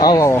आओ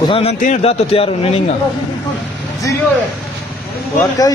कुछ नंती ने दातो तैयार नहीं ना जीरो है वाकई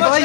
भाई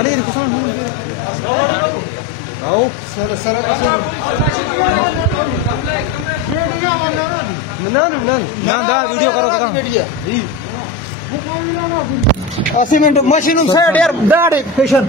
अरे कुछ आओ सर ना दा वीडियो करो करा असीमेंट मशीन साइड यार दाड़ पेशेंट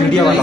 वीडियो वाला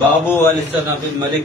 बाबू वाली सना बिन मलिक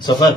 सफर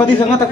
पदी संगत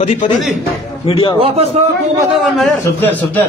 पदी मीडिया वापस तो बता यार सफदर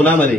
गुलाम अली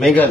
मेंगल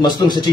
मस्तूम सची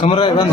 कमरा बंद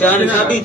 चार शादी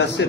यासिर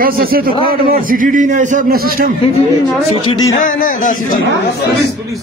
कैसे से तो कार्ड मार सीटीडी ना हिसाब ना सिस्टम सीटीडी ना दा सीटीडी पुलिस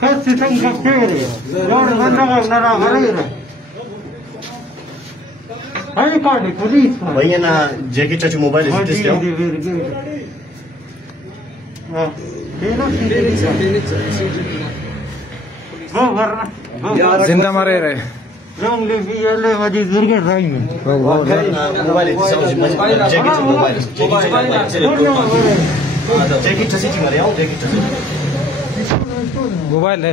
कैसे तुम करते हैं रोड बंदा नरा हरेरा हाई कार्ड पुलिस भैया ना जैकेट टच मोबाइल इस दिया हां जिंदा मारे रहे रंग ले भी ले मजी दुर्गे राई में mobile jacket mobile jacket touch ही मारे आओ जैकेट टच मोबाइल है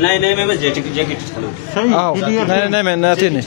नहीं मैं जैकेट आओ नहीं मैं नाती नहीं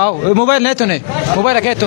आओ मोबाइल नहीं तो नहीं मोबाइल है तो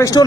पिस्टोल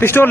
पिस्टोल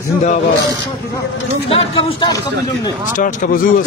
जिंदाबाद स्टार्ट का वजूस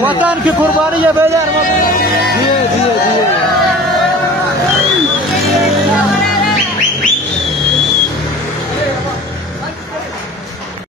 वतन की कुर्बानी ये बेजार दिए दिए दिए